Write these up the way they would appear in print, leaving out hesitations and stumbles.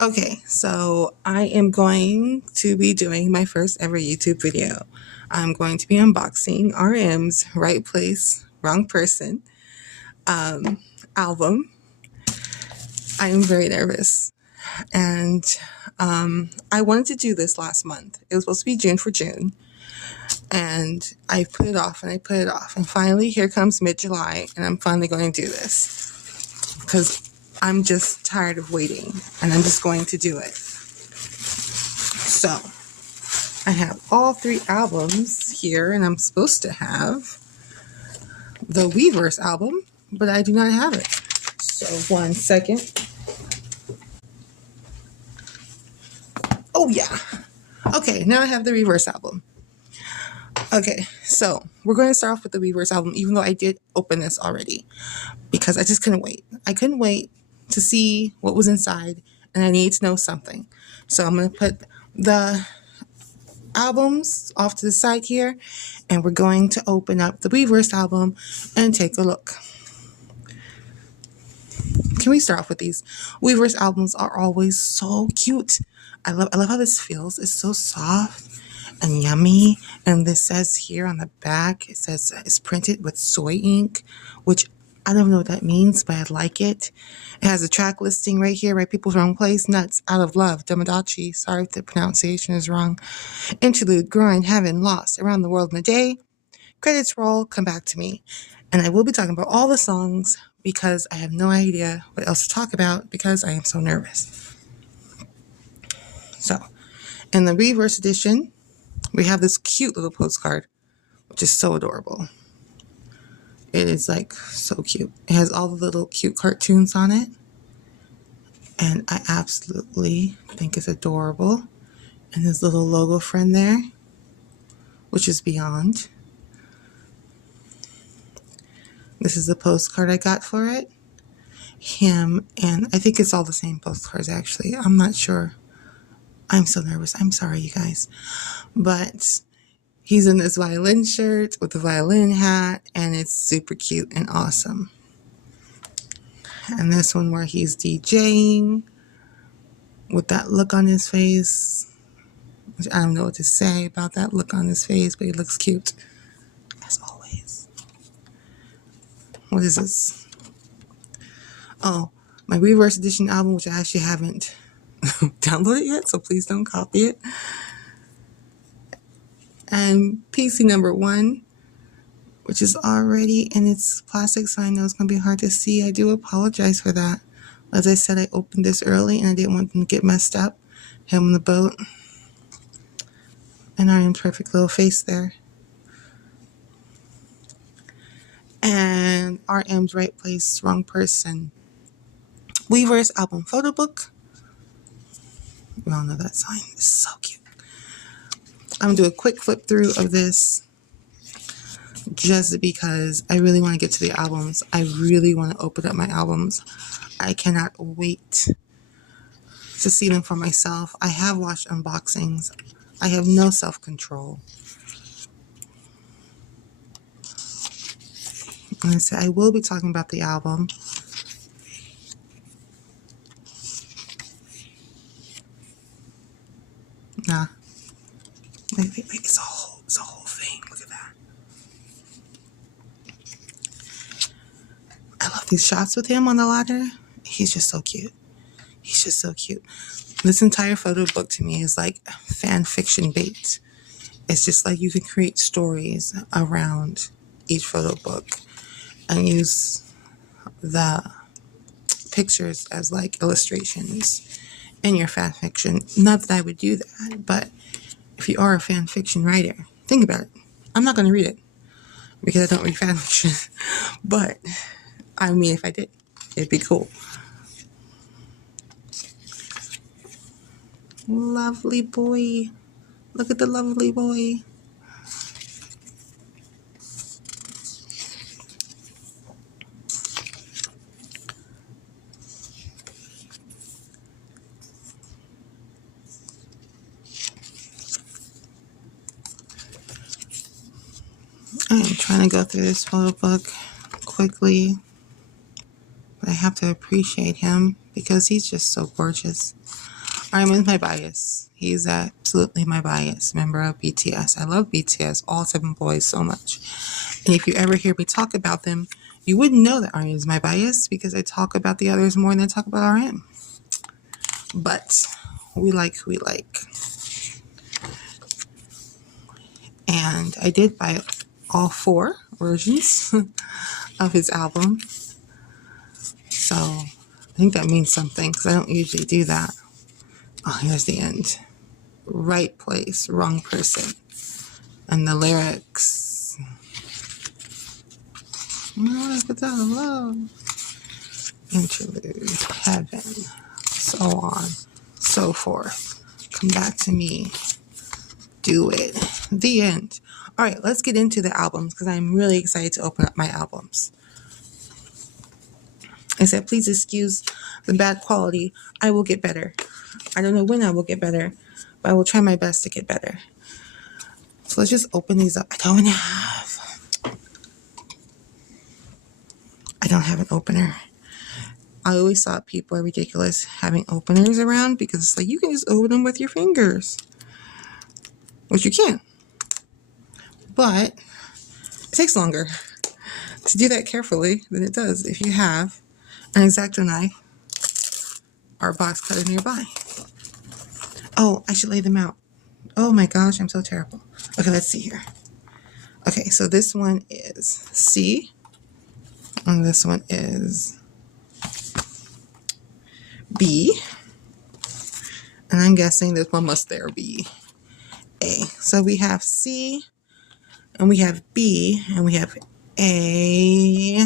Okay, so I am going to be doing my first ever YouTube video. I'm going to be unboxing RM's Right Place, Wrong Person album. I am very nervous. And I wanted to do this last month. It was supposed to be June for June. And I put it off and I put it off. And finally, here comes mid-July, and I'm finally going to do this. Because I'm just tired of waiting, and I'm just going to do it. So, I have all 3 albums here, and I'm supposed to have the Weverse album, but I do not have it. So, 1 second. Oh, yeah. Okay, now I have the Weverse album. Okay, so we're going to start off with the Weverse album, even though I did open this already, because I just couldn't wait. I couldn't wait to see what was inside, and I need to know something. So I'm going to put the albums off to the side here, and we're going to open up the Weverse album and take a look. Can we start off with these? Weverse albums are always so cute. I love how this feels. It's so soft and yummy. And this says here on the back, it says it's printed with soy ink, which I don't know what that means, but I like it. It has a track listing right here, Right People's Wrong Place, Nuts, Out of Love, Damadachi, sorry if the pronunciation is wrong, Interlude, Grind, Heaven, Lost, Around the World in a Day, Credits Roll, Come Back to Me. And I will be talking about all the songs because I have no idea what else to talk about because I am so nervous. So, in the Weverse edition, we have this cute little postcard, which is so adorable. It is like so cute. It has all the little cute cartoons on it. And I absolutely think it's adorable. And his little logo friend there, which is Beyond. This is the postcard I got for it. Him, and I think it's all the same postcards actually. I'm not sure. I'm so nervous. I'm sorry, you guys. But he's in this violin shirt with a violin hat, and it's super cute and awesome. And this one where he's DJing with that look on his face. I don't know what to say about that look on his face, but he looks cute, as always. What is this? Oh, my Weverse Edition album, which I actually haven't downloaded yet, so please don't copy it. And PC number 1, which is already in its plastic, so I know it's going to be hard to see. I do apologize for that. As I said, I opened this early, and I didn't want them to get messed up. Him on the boat. And RM's perfect little face there. And RM's Right Place, Wrong Person. Weverse album photo book. We all know that sign. It's so cute. I'm going to do a quick flip through of this just because I really want to get to the albums. I really want to open up my albums. I cannot wait to see them for myself. I have watched unboxings. I have no self-control. And I said I will be talking about the album. Nah. Wait. It's a whole thing. Look at that. I love these shots with him on the ladder. He's just so cute. He's just so cute. This entire photo book to me is like fan fiction bait. It's just like you can create stories around each photo book and use the pictures as like illustrations in your fan fiction. Not that I would do that, but if you are a fan fiction writer, think about it. I'm not going to read it because I don't read fan fiction, but I mean, if I did, it'd be cool. Lovely boy. Look at the lovely boy. I am trying to go through this photo book quickly, but I have to appreciate him because he's just so gorgeous. RM is my bias. He's absolutely my bias. Member of BTS. I love BTS, all 7 boys, so much. And if you ever hear me talk about them, you wouldn't know that RM is my bias because I talk about the others more than I talk about RM. But we like who we like. And I did buy all 4 versions of his album. So I think that means something because I don't usually do that. Oh, here's the end. Right place, wrong person. And the lyrics. Love. Interlude, heaven, so on, so forth. Come back to me. Do it. The end. All right, let's get into the albums because I'm really excited to open up my albums. I said, please excuse the bad quality. I will get better. I don't know when I will get better, but I will try my best to get better. So let's just open these up. I don't have an opener. I always thought people are ridiculous having openers around because it's like you can just open them with your fingers, which you can. But it takes longer to do that carefully than it does if you have an X-Acto knife or a box cutter nearby. Oh, I should lay them out. Oh my gosh, I'm so terrible. Okay, let's see here. Okay, so this one is C, and this one is B, and I'm guessing this one must there be A. So we have C, and we have B, and we have A.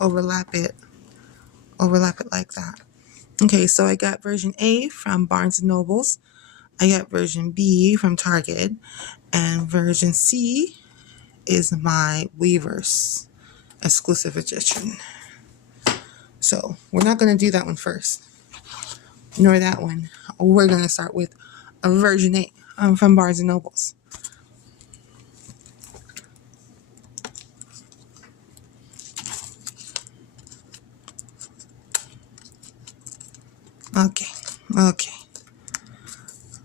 Overlap it like that. Okay, so I got version A from Barnes & Nobles. I got version B from Target, and version C is my Weverse exclusive edition. So we're not going to do that one first, nor that one. We're going to start with a version A from Barnes & Nobles. Okay.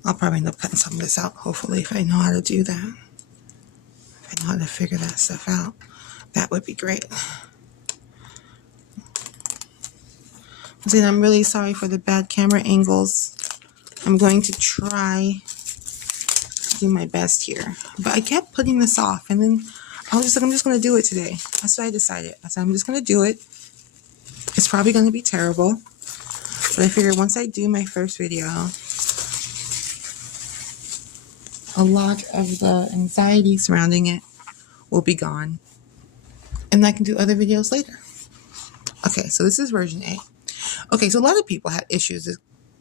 I'll probably end up cutting some of this out, hopefully, if I know how to do that. If I know how to figure that stuff out, that would be great. I'm really sorry for the bad camera angles. I'm going to try to do my best here. But I kept putting this off, and then I was just like, I'm just going to do it today. That's what I decided. I said, I'm just going to do it. It's probably going to be terrible. But I figured once I do my first video, a lot of the anxiety surrounding it will be gone. And I can do other videos later. Okay, so this is version A. Okay, so a lot of people had issues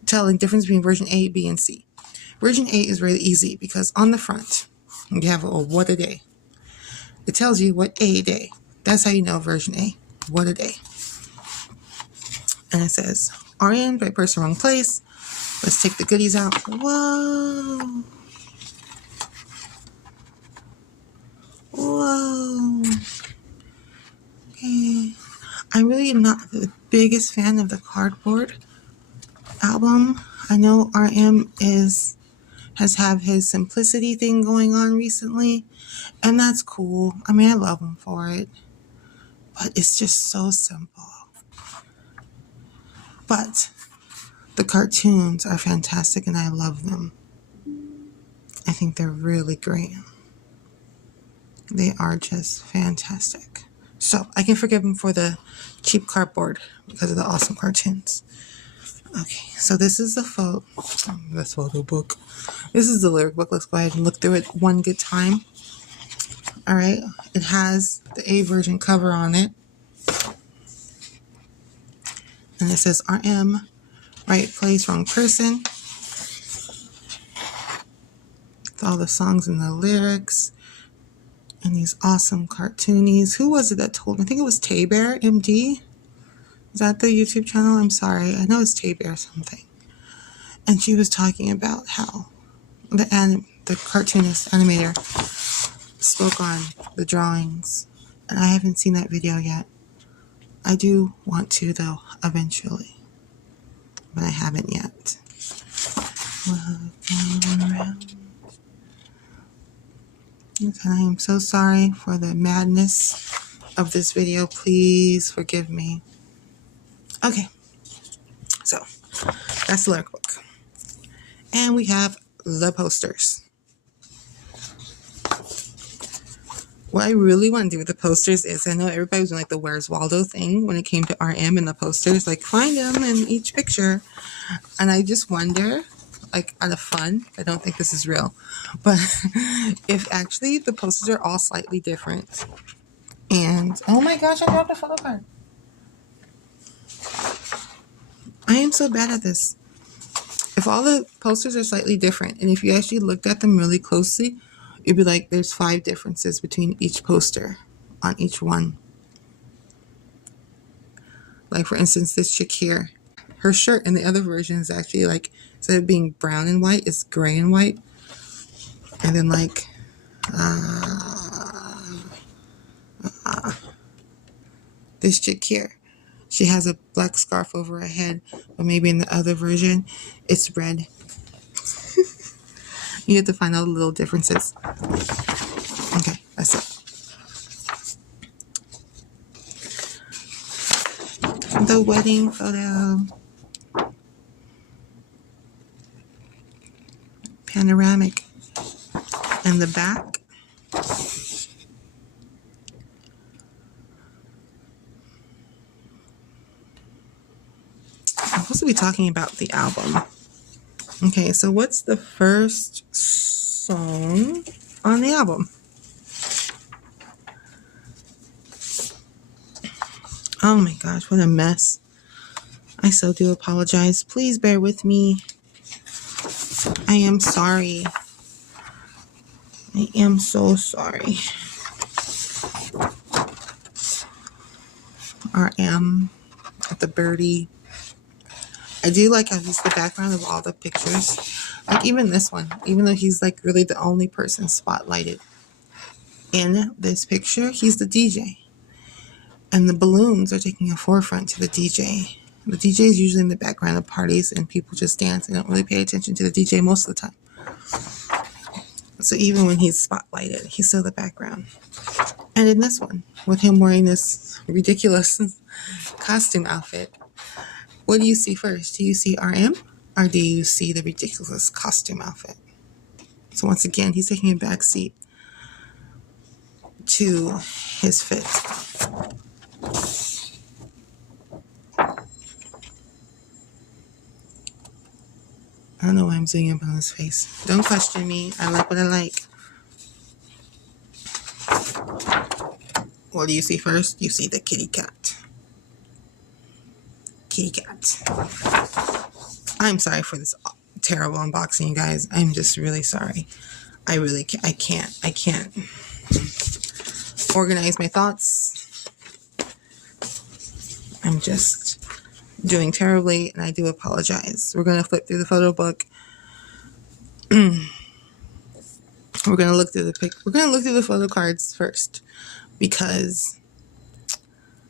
telling the difference between version A, B, and C. Version A is really easy because on the front, you have a what a day. It tells you what a day. That's how you know version A. What a day. And it says, RN, right person, wrong place. Let's take the goodies out. Whoa. Okay. I really am not the biggest fan of the cardboard album. I know RM has had his simplicity thing going on recently, and that's cool. I mean, I love him for it, but it's just so simple. But the cartoons are fantastic, and I love them. I think they're really great. They are just fantastic. So I can forgive him for the cheap cardboard because of the awesome cartoons. Okay, so this is the photo book. This is the lyric book. Let's go ahead and look through it one good time. All right, it has the A version cover on it. And it says RM, right place, wrong person. With all the songs and the lyrics. And these awesome cartoonies. Who was it that told me? I think it was Tay Bear MD. Is that the YouTube channel? I'm sorry. I know it's Tay Bear something. And she was talking about how the cartoonist animator spoke on the drawings. And I haven't seen that video yet. I do want to, though, eventually. But I haven't yet. Walking around. I am so sorry for the madness of this video. Please forgive me. Okay, so that's the lyric book. And we have the posters. What I really want to do with the posters is, I know everybody was doing like the Where's Waldo thing when it came to RM and the posters, like find them in each picture. And I just wonder, like out of fun, I don't think this is real, but if actually the posters are all slightly different. And oh my gosh, I dropped a photo card. I am so bad at this. If all the posters are slightly different, and if you actually looked at them really closely, it'd be like there's 5 differences between each poster on each one. Like for instance, this chick here, her shirt in the other version is actually like, instead of being brown and white, it's gray and white. And then like, this chick here, she has a black scarf over her head, but maybe in the other version, it's red. You have to find all the little differences. Okay, that's it. The wedding photo. Panoramic. And the back. I'm supposed to be talking about the album. Okay, so what's the first song on the album? Oh my gosh, what a mess. I so do apologize. Please bear with me. I am sorry. I am so sorry. RM at the birdie. I do like how he's the background of all the pictures. Like even this one, even though he's like really the only person spotlighted in this picture, he's the DJ. And the balloons are taking a forefront to the DJ. The DJ is usually in the background of parties and people just dance and don't really pay attention to the DJ most of the time. So even when he's spotlighted, he's still the background. And in this one, with him wearing this ridiculous costume outfit, what do you see first? Do you see RM or do you see the ridiculous costume outfit? So once again, he's taking a back seat to his fit. I don't know why I'm zooming up on his face. Don't question me. I like what I like. What do you see first? You see the kitty cat. Kitty cat. I'm sorry for this terrible unboxing, you guys. I'm just really sorry. I can't organize my thoughts. I'm just doing terribly, and I do apologize. We're gonna flip through the photo book. We're gonna look through the photo cards first because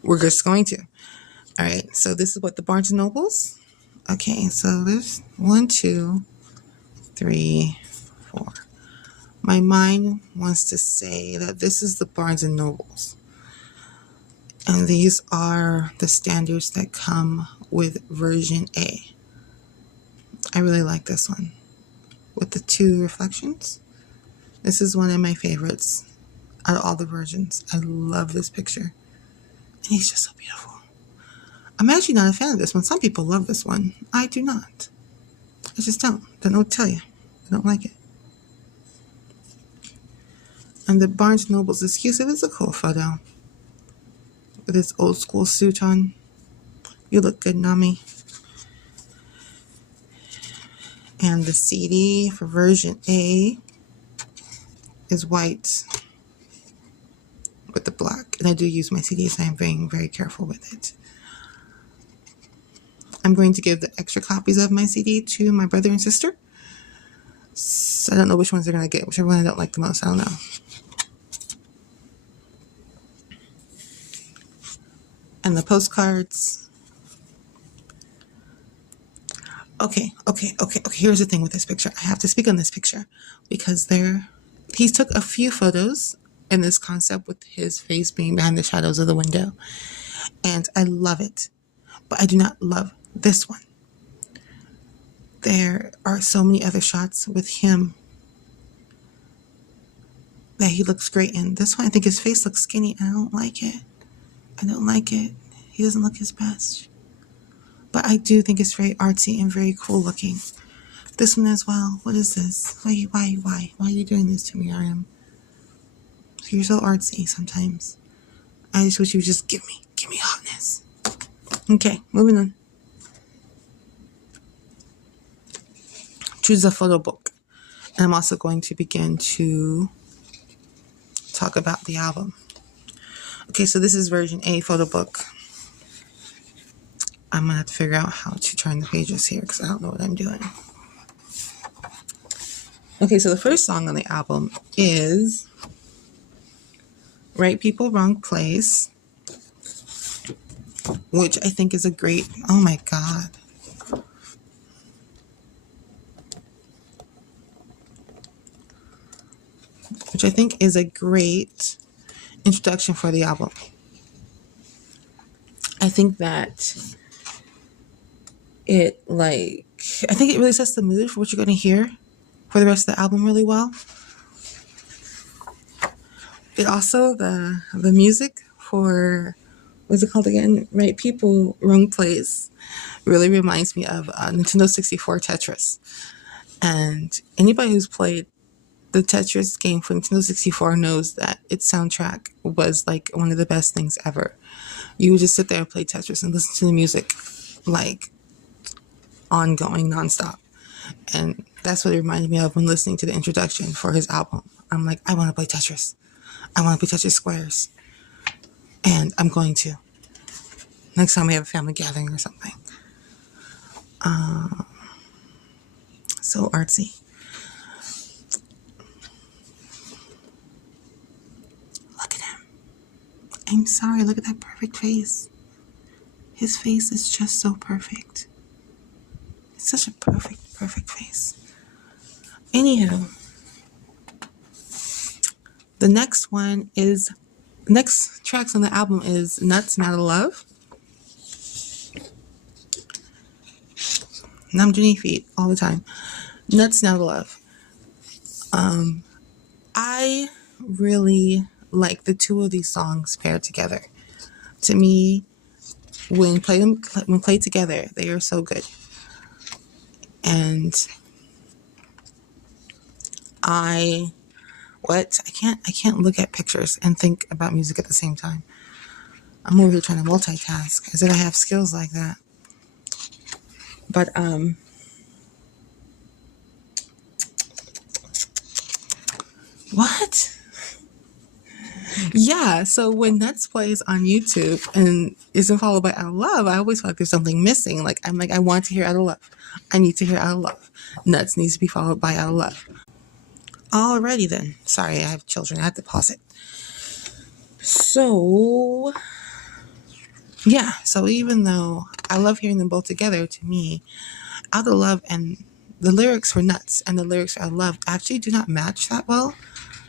we're just going to. All right. So this is what the Barnes and Nobles. Okay. So there's 1, 2, 3, 4. My mind wants to say that this is the Barnes and Nobles. And these are the standards that come with version A. I really like this one with the 2 reflections. This is one of my favorites out of all the versions. I love this picture. And he's just so beautiful. I'm actually not a fan of this one. Some people love this one. I do not. I just don't. Don't know what to tell you. I don't like it. And the Barnes Noble's exclusive is a cool photo. With his old school suit on. You look good, Nami. And the CD for version A is white with the black. And I do use my CD, so I'm being very careful with it. I'm going to give the extra copies of my CD to my brother and sister. So I don't know which ones they're going to get. Whichever one I don't like the most, I don't know. And the postcards. Okay. Here's the thing with this picture. I have to speak on this picture because he took a few photos in this concept with his face being behind the shadows of the window. And I love it. But I do not love this one. There are so many other shots with him that he looks great in. This one, I think his face looks skinny. I don't like it. He doesn't look his best. But I do think it's very artsy and very cool looking. This one as well. What is this? Why are you doing this to me, RM? You're so artsy sometimes. I just wish you would just give me hotness. Okay, moving on. Choose a photo book. And I'm also going to begin to talk about the album. Okay, so this is version A photo book. I'm going to have to figure out how to turn the pages here because I don't know what I'm doing. Okay, so the first song on the album is Right People, Wrong Place, which I think is a great, oh my God. Which I think is a great introduction for the album. I think that I think it really sets the mood for what you're going to hear for the rest of the album really well. It also, the music for, what's it called again? Right People, Wrong Place, really reminds me of Nintendo 64 Tetris. And anybody who's played the Tetris game for Nintendo 64 knows that its soundtrack was like one of the best things ever. You would just sit there and play Tetris and listen to the music like ongoing, nonstop. And that's what it reminded me of when listening to the introduction for his album. I'm like, I want to play Tetris. I want to play Tetris Squares. And I'm going to. Next time we have a family gathering or something. So artsy. Look at him. I'm sorry, look at that perfect face. His face is just so perfect. It's such a perfect face. Anywho, the next tracks on the album is Nuts, Not a Love. And I'm doing feet all the time. Nuts, Not a Love. I really like the two of these songs paired together. To me, when played together, they are so good. And I can't look at pictures and think about music at the same time. I'm over here trying to multitask as if I have skills like that. But what? Yeah, so when Nuts plays on YouTube and isn't followed by Out of Love, I always feel like there's something missing. I want to hear Out of Love. I need to hear Out of Love. Nuts needs to be followed by Out of Love. Alrighty then. Sorry, I have children. I have to pause it. So, yeah. So even though I love hearing them both together, to me, Out of Love and the lyrics for Nuts and the lyrics for Out of Love actually do not match that well.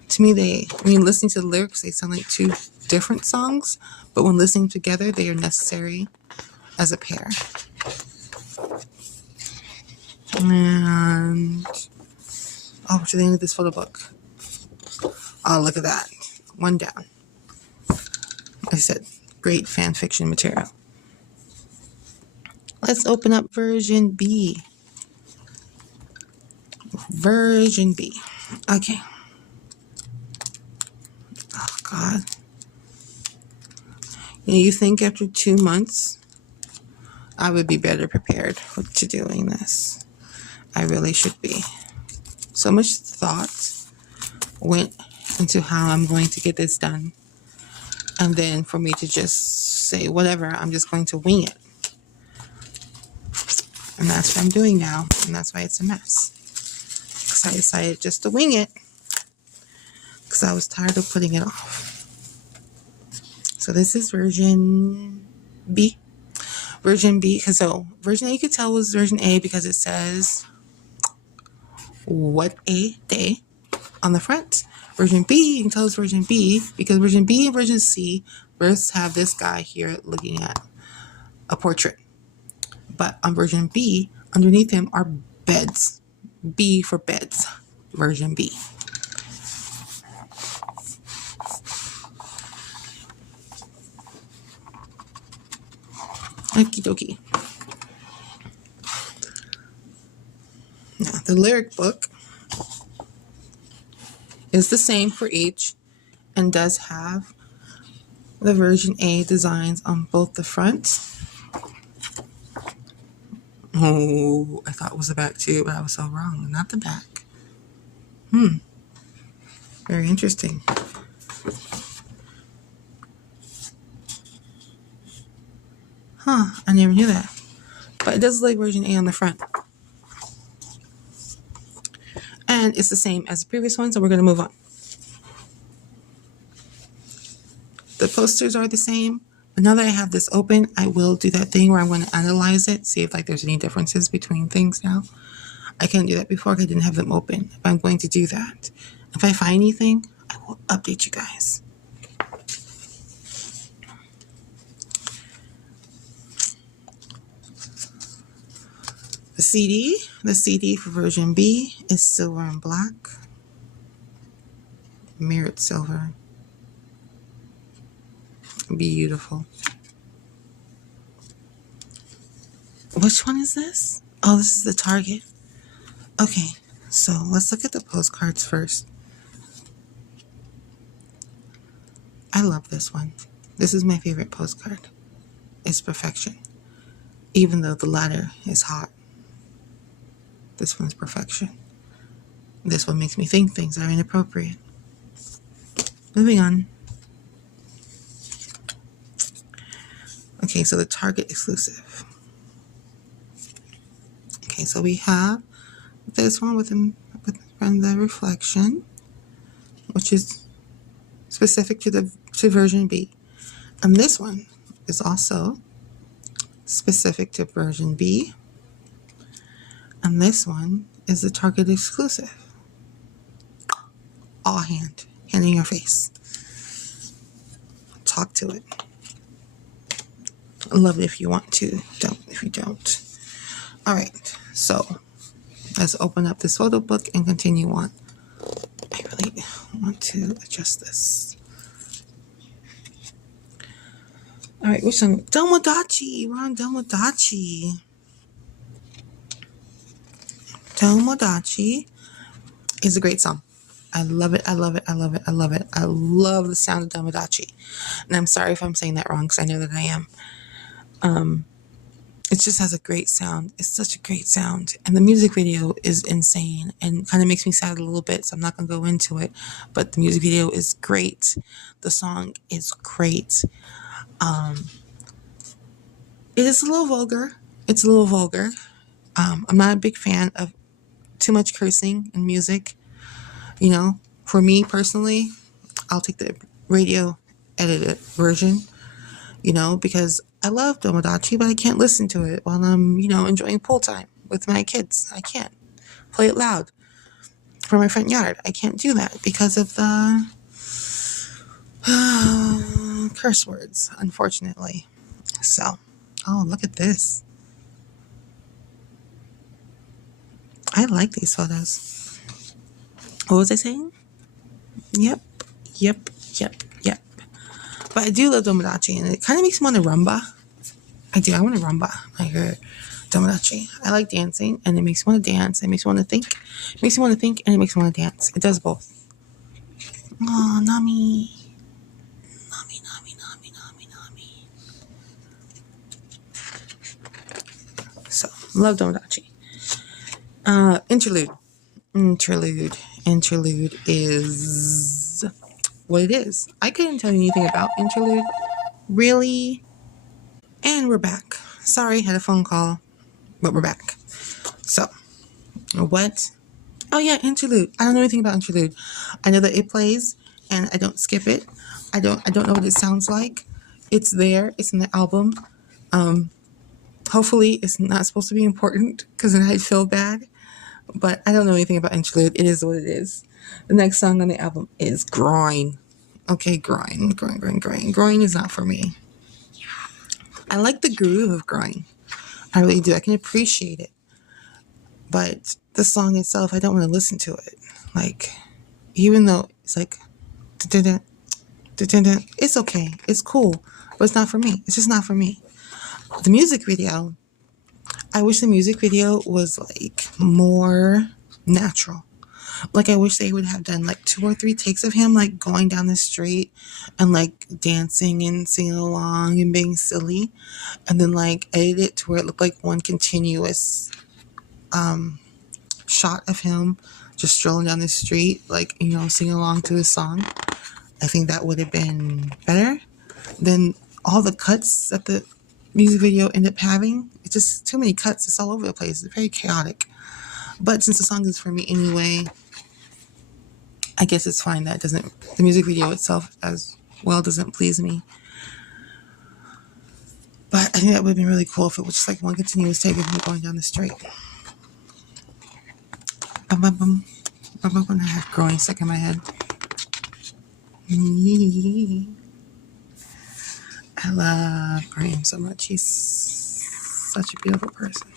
To me, when listening to the lyrics, they sound like two different songs, but when listening together, they are necessary as a pair. And to the end of this photo book. Oh, look at that. One down. Like I said, great fan fiction material. Let's open up version B. Version B. Okay. Oh, God. You think after 2 months, I would be better prepared to doing this. I really should be. So much thought went into how I'm going to get this done. And then for me to just say, whatever, I'm just going to wing it. And that's what I'm doing now. And that's why it's a mess. Because I decided just to wing it. Because I was tired of putting it off. So this is version B. Version B, because so version A you could tell was version A because it says what a day on the front. Version B, you can tell it's version B because version B and version C both have this guy here looking at a portrait. But on version B, underneath him are beds. B for beds. Version B. Okie dokie. Now, the lyric book is the same for each and does have the version A designs on both the front. Oh, I thought it was the back too, but I was so wrong. Not the back. Very interesting. Huh, I never knew that. But it does look like version A on the front. And it's the same as the previous one, so we're going to move on. The posters are the same, but now that I have this open, I will do that thing where I'm going to analyze it, see if like there's any differences between things now. I couldn't do that before because I didn't have them open, but I'm going to do that. If I find anything, I will update you guys. The CD for version B is silver and black, mirrored silver. Beautiful. Which one is this? Oh, this is the Target. Okay, so let's look at the postcards first. I love this one. This is my favorite postcard. It's perfection. Even though the latter is hot. This one's perfection. This one makes me think things are inappropriate. Moving on. Okay, so the Target exclusive. Okay, so we have this one with the reflection, which is specific to version B. And this one is also specific to version B. And this one is the Target exclusive. All hand in your face. Talk to it. Love it if you want to. Don't if you don't. All right, so let's open up this photo book and continue on. I really want to adjust this. All right, which one? Tomodachi. We're on Tomodachi. Tomodachi is a great song. I love it. I love it. I love it. I love it. I love the sound of Tomodachi. And I'm sorry if I'm saying that wrong because I know that I am. It just has a great sound. It's such a great sound. And the music video is insane and kind of makes me sad a little bit, so I'm not going to go into it. But the music video is great. The song is great. It is a little vulgar. It's a little vulgar. I'm not a big fan of too much cursing in music. You know, for me personally, I'll take the radio edited version, you know, because I love Tomodachi, but I can't listen to it while I'm, you know, enjoying pool time with my kids. I can't play it loud for my front yard. I can't do that because of the curse words, unfortunately. So, oh, look at this. I like these photos. What was I saying? Yep. But I do love Tomodachi, and it kind of makes me want to rumba. I do. I want to rumba. I hear Tomodachi. I like dancing, and it makes me want to dance. It makes me want to think. It makes me want to think, and it makes me want to dance. It does both. Oh, Nami. Nami. So, love Tomodachi. Interlude. Interlude is what it is. I couldn't tell you anything about Interlude, really. And we're back. Sorry, had a phone call, but we're back. So, what? Oh yeah, Interlude. I don't know anything about Interlude. I know that it plays, and I don't skip it. I don't know what it sounds like. It's there. It's in the album. Hopefully it's not supposed to be important because then I'd feel bad. But I don't know anything about interlude. It is what it is. The next song on the album is Groin. Okay, Groin. Groin is not for me. I like the groove of Groin. I really do. I can appreciate it. But the song itself, I don't want to listen to it. Like, even though it's like, it's okay. It's cool. But it's not for me. It's just not for me. The music video, I wish the music video was like more natural. Like, I wish they would have done like 2 or 3 takes of him like going down the street and like dancing and singing along and being silly, and then like edit it to where it looked like one continuous shot of him just strolling down the street, like, you know, singing along to the song. I think that would have been better than all the cuts that the music video ended up having. It's just too many cuts. It's all over the place. It's very chaotic. But since the song is for me anyway, I guess it's fine that the music video itself as well doesn't please me. But I think that would have been really cool if it was just like one continuous take of me going down the street. I have Growing stuck in my head. I love Graham so much. He's such a beautiful person.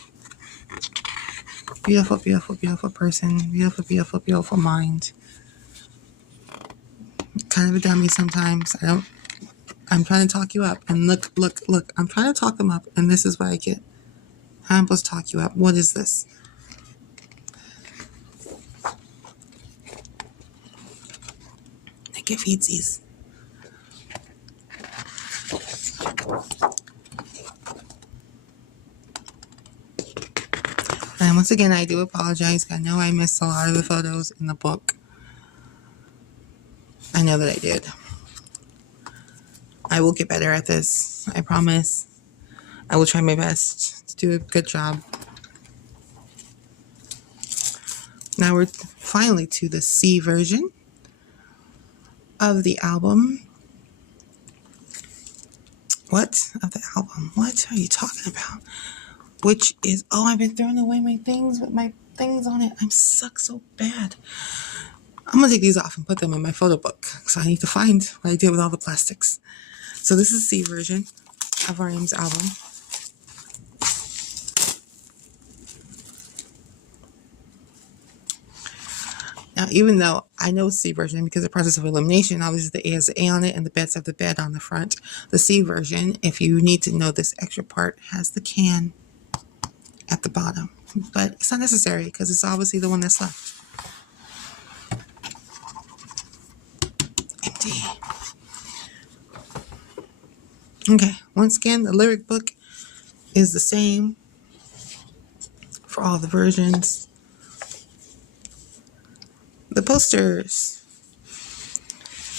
Beautiful, beautiful, beautiful person. Beautiful, beautiful, beautiful mind. Kind of a dummy sometimes. I'm trying to talk you up. And look. I'm trying to talk him up. And this is what I get. How am I supposed to talk you up? What is this? I get feedsies. And once again, I do apologize. I know I missed a lot of the photos in the book. I know that I did. I will get better at this. I promise. I will try my best to do a good job. Now we're finally to the C version of the album. What? Of the album? What are you talking about? Which is, I've been throwing away my things with my things on it. I'm suck so bad. I'm going to take these off and put them in my photo book. So I need to find what I did with all the plastics. So this is the C version of R.E.M's album. Now, even though I know C version because the process of elimination, obviously the A has the A on it and the beds have the bed on the front. The C version, if you need to know this extra part, has the can at the bottom. But it's not necessary because it's obviously the one that's left. Empty. Okay, once again, the lyric book is the same for all the versions. The posters,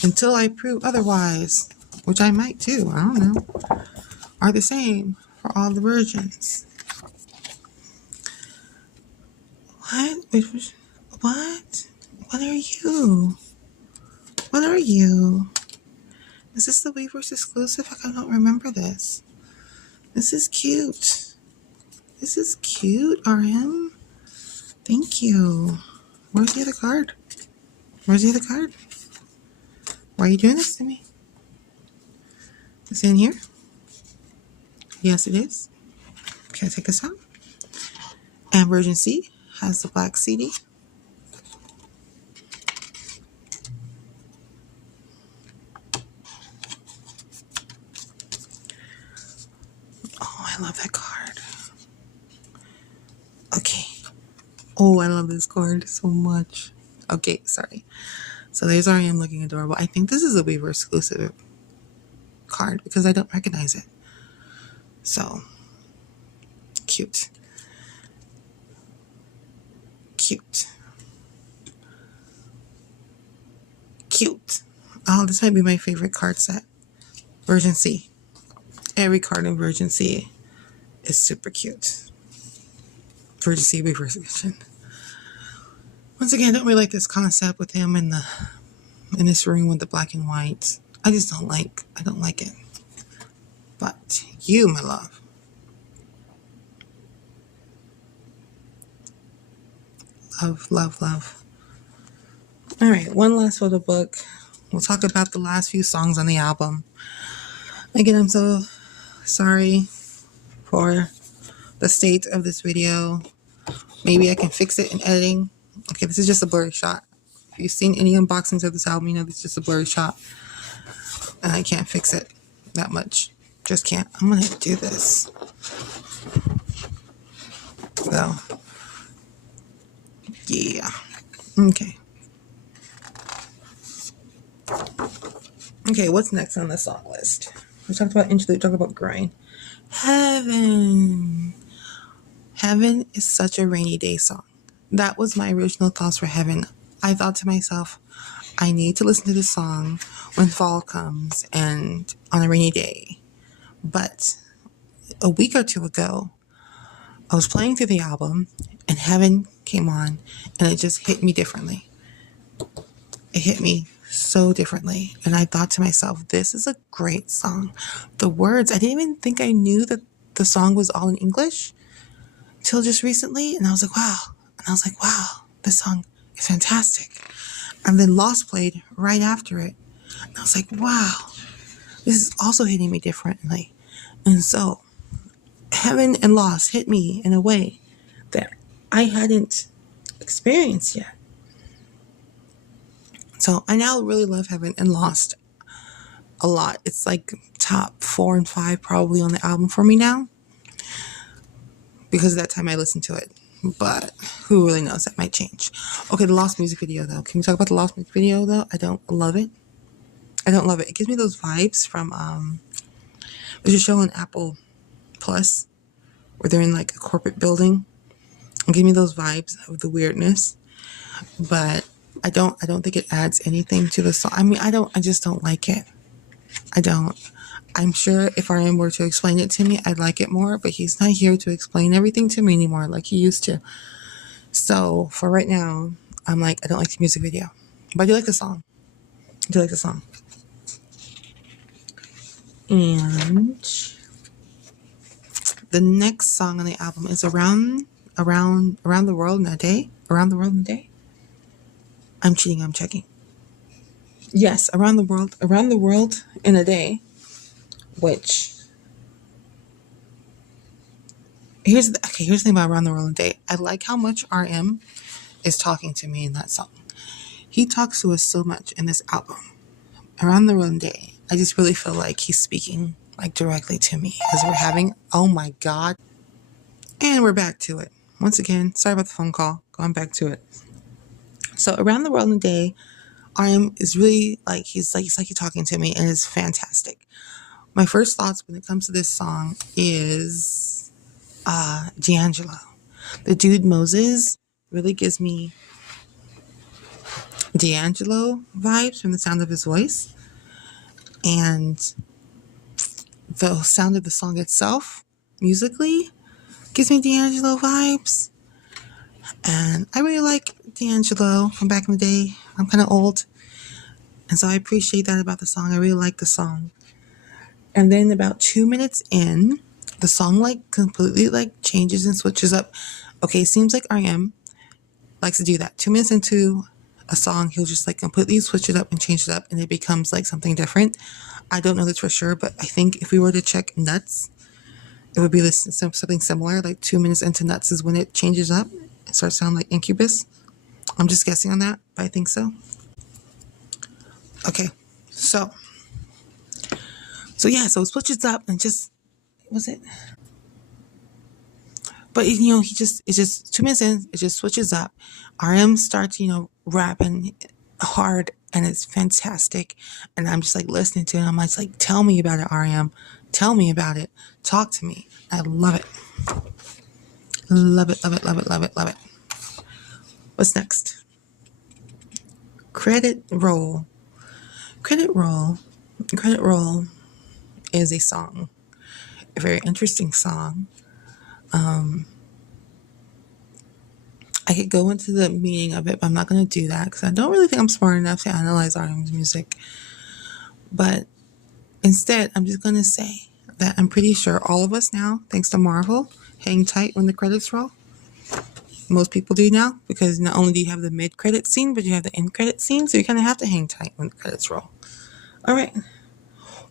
until I prove otherwise, which I might too, I don't know, are the same for all the versions. What? What? What are you? What are you? Is this the Weverse exclusive? I don't remember this. This is cute. This is cute, RM. Thank you. Where's the other card? Where's the other card? Why are you doing this to me? Is it in here? Yes, it is. Can I take this out? And version C has the black CD. Oh, I love that card. Okay. Oh, I love this card so much. Okay, sorry. So there's R.E.M. looking adorable. I think this is a Weverse exclusive card because I don't recognize it. So, cute. Cute. Cute. Oh, this might be my favorite card set. Version C. Every card in version C is super cute. Version C Weverse edition. Once again, I don't really like this concept with him in this room with the black and white. I don't like it. But you, my love, Love, love, love. All right, one last photo book. We'll talk about the last few songs on the album. Again, I'm so sorry for the state of this video. Maybe I can fix it in editing. Okay, this is just a blurry shot. If you've seen any unboxings of this album, you know this is just a blurry shot. And I can't fix it that much. Just can't. I'm going to do this. So, yeah. Okay. Okay, what's next on the song list? We talked about interlude, talked about grind. Heaven. Heaven is such a rainy day song. That was my original thoughts for Heaven. I thought to myself, I need to listen to this song when fall comes and on a rainy day. But a week or two ago, I was playing through the album and Heaven came on and it just hit me differently. It hit me so differently. And I thought to myself, this is a great song. The words, I didn't even think I knew that the song was all in English till just recently. And I was like, wow. And I was like, wow, this song is fantastic. And then Lost played right after it. And I was like, wow, this is also hitting me differently. And so Heaven and Lost hit me in a way that I hadn't experienced yet. So I now really love Heaven and Lost a lot. It's like top 4 and 5 probably on the album for me now, because of that time I listened to it. But who really knows, that might change. Okay, the Lost music video though. Can we talk about the Lost music video though? I don't love it. I don't love it. It gives me those vibes from there's a show on Apple Plus where they're in like a corporate building. It gives me those vibes of the weirdness. But I don't think it adds anything to the song. I mean, I just don't like it. I don't. I'm sure if RM were to explain it to me, I'd like it more, but he's not here to explain everything to me anymore like he used to. So for right now, I'm like, I don't like the music video, but I do like the song. I do like the song. And the next song on the album is around the world in a day. Around the world in a day. I'm cheating. I'm checking. Yes, around the world in a day. Which here's the thing about Around the World in a Day. I like how much RM is talking to me in that song. He talks to us so much in this album. Around the World in a Day, I just really feel like he's speaking like directly to me as we're having, oh my God. And we're back to it. Once again, sorry about the phone call. Going back to it. So Around the World in a Day, RM is really like, he's like talking to me, and it's fantastic. My first thoughts when it comes to this song is D'Angelo. The dude Moses really gives me D'Angelo vibes from the sound of his voice. And the sound of the song itself, musically, gives me D'Angelo vibes. And I really like D'Angelo from back in the day. I'm kind of old. And so I appreciate that about the song. I really like the song. And then about 2 minutes in, the song like completely like changes and switches up. Okay, seems like RM likes to do that. 2 minutes into a song, he'll just like completely switch it up and change it up, and it becomes like something different. I don't know this for sure, but I think if we were to check Nuts, it would be something similar. Like 2 minutes into Nuts is when it changes up. It starts to sound like Incubus. I'm just guessing on that, but I think so. Okay, so yeah, so it switches up and just, was it? But, you know, it's just 2 minutes in, it just switches up. RM starts, you know, rapping hard, and it's fantastic. And I'm just like listening to it. I'm like, tell me about it, RM. Tell me about it. Talk to me. I love it. Love it, love it, love it, love it, love it. What's next? Credit Roll. Credit Roll is a song. A very interesting song. I could go into the meaning of it, but I'm not going to do that because I don't really think I'm smart enough to analyze RM's music. But instead, I'm just going to say that I'm pretty sure all of us now, thanks to Marvel, hang tight when the credits roll. most people do now, because not only do you have the mid-credit scene, but you have the end-credit scene, so you kind of have to hang tight when the credits roll. All right.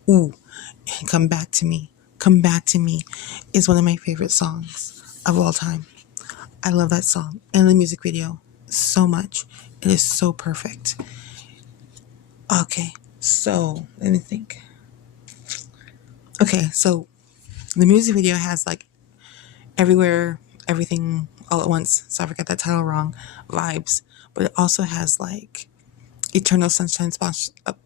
Ooh, and Come Back to Me. Come Back to Me is one of my favorite songs of all time. I love that song and the music video so much. It is so perfect. Okay, so let me think. Okay, so the music video has like Everywhere, Everything, All at Once, so I forgot that title wrong, vibes. But it also has like Eternal Sunshine of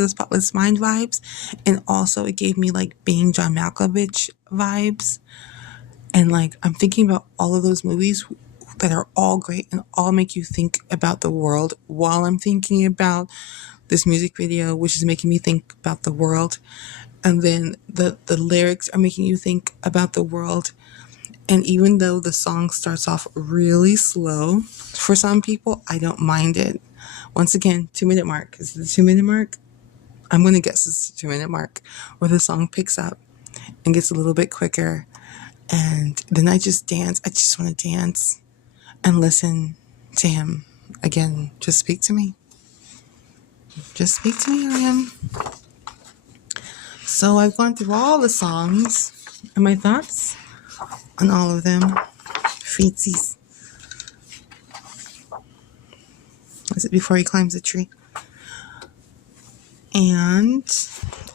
the Spotless Mind vibes. And also it gave me like Being John Malkovich vibes. And like I'm thinking about all of those movies that are all great and all make you think about the world while I'm thinking about this music video, which is making me think about the world. And then the lyrics are making you think about the world. And even though the song starts off really slow, for some people, I don't mind it. Once again, 2-minute mark. Is it the 2-minute mark? I'm going to guess it's the 2-minute mark where the song picks up and gets a little bit quicker. And then I just dance. I just want to dance and listen to him. Again, just speak to me. Just speak to me, Ariane. So I've gone through all the songs and my thoughts on all of them. Feetsies. Is it Before He Climbs the Tree? And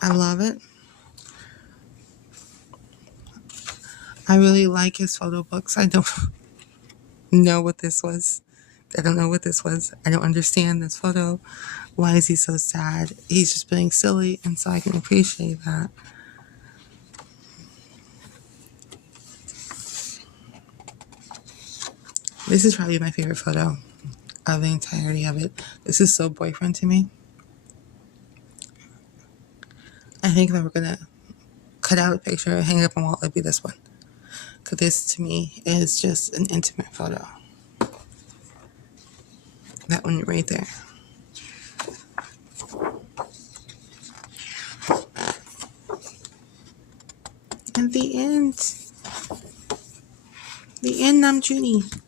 I love it. I really like his photo books. I don't know what this was. I don't know what this was. I don't understand this photo. Why is he so sad? He's just being silly, and so I can appreciate that. This is probably my favorite photo of the entirety of it. This is so boyfriend to me. I think if we're going to cut out a picture and hang it up on the wall, it'd be this one. Because this, to me, is just an intimate photo. That one right there. And the end. The end, Namjoon.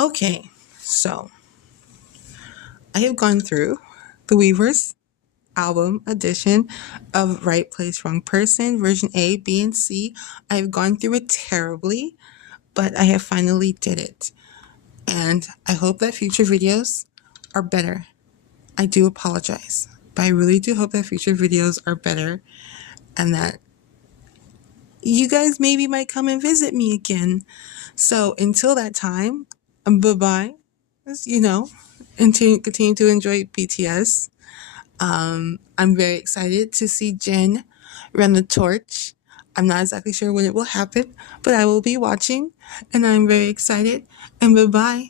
Okay, so I have gone through the Weverse Album edition of Right Place, Wrong Person, version A, B, and C. I have gone through it terribly, but I have finally did it. And I hope that future videos are better. I do apologize, but I really do hope that future videos are better and that you guys maybe might come and visit me again. So until that time, bye-bye. You know, and continue to enjoy BTS. I'm very excited to see Jin run the torch. I'm not exactly sure when it will happen, but I will be watching, and I'm very excited. And bye-bye.